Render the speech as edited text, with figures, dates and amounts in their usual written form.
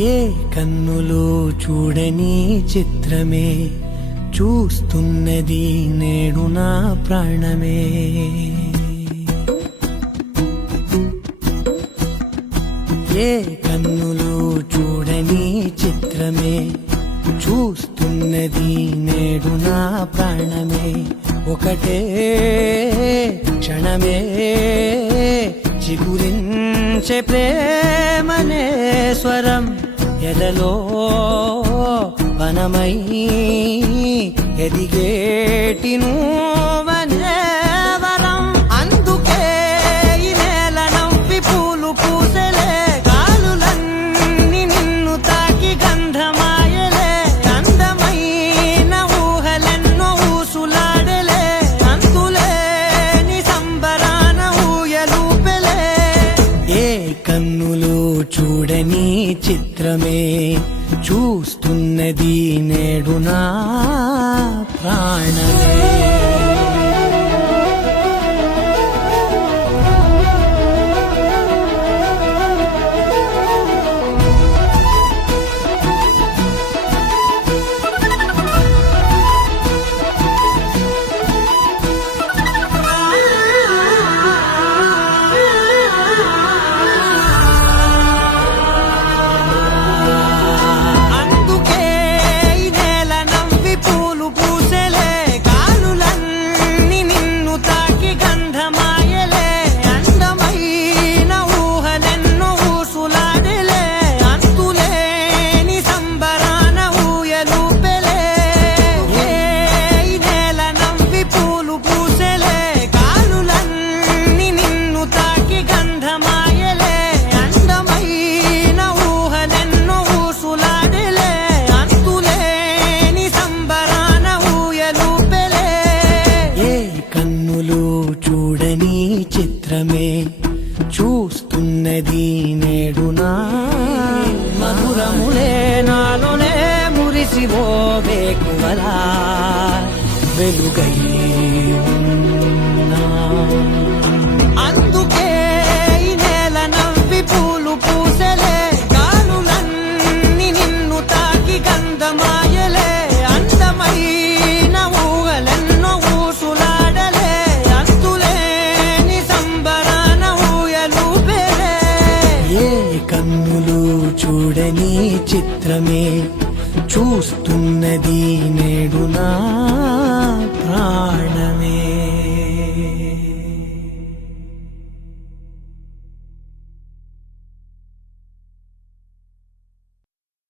ఏ కన్నులు చూడని చిత్రమే చూస్తున్నది నేడు నా ప్రాణమే. ఏ కన్నులు చూడని చిత్రమే చూస్తున్నది నేడు నా ప్రాణమే. ఒకటే క్షణమే చిగురించే ప్రేమనే స్వరం ఎదలో వనమై ఎదిగేటి నువ్వనే వరం. అందుకే ఈ నేల నవ్వి పూలు పూసెలే, గాలులన్నీ నిన్ను తాకి గంధమాయలే. అందమైన ఊహలెన్నో ఊసులాడలే, అంతులేని సంబరాన ఊయలూపెలే. ఏ కన్నులు చూడని చిత్రమే చూస్తున్నది నేడు నా ప్రాణమే. చూడని చిత్రమే చూస్తున్నది నేడు నా మధురములే నాలోనే మురిసివో వేకువలా వెలుగై ఉన్నా. అందుకే ఈ నేల నవ్వి పూలు పూసెలే, గాలులన్నీ నిన్ను తాకి గంధమాయలే. అందమైన ఊహలెన్నో ఊసులాడలే, అంతులేని సంబరాన ఊయలూపెలే. ఏ కన్నులు చూడని చిత్రమే చూస్తున్నది నేడు నా ప్రాణమే.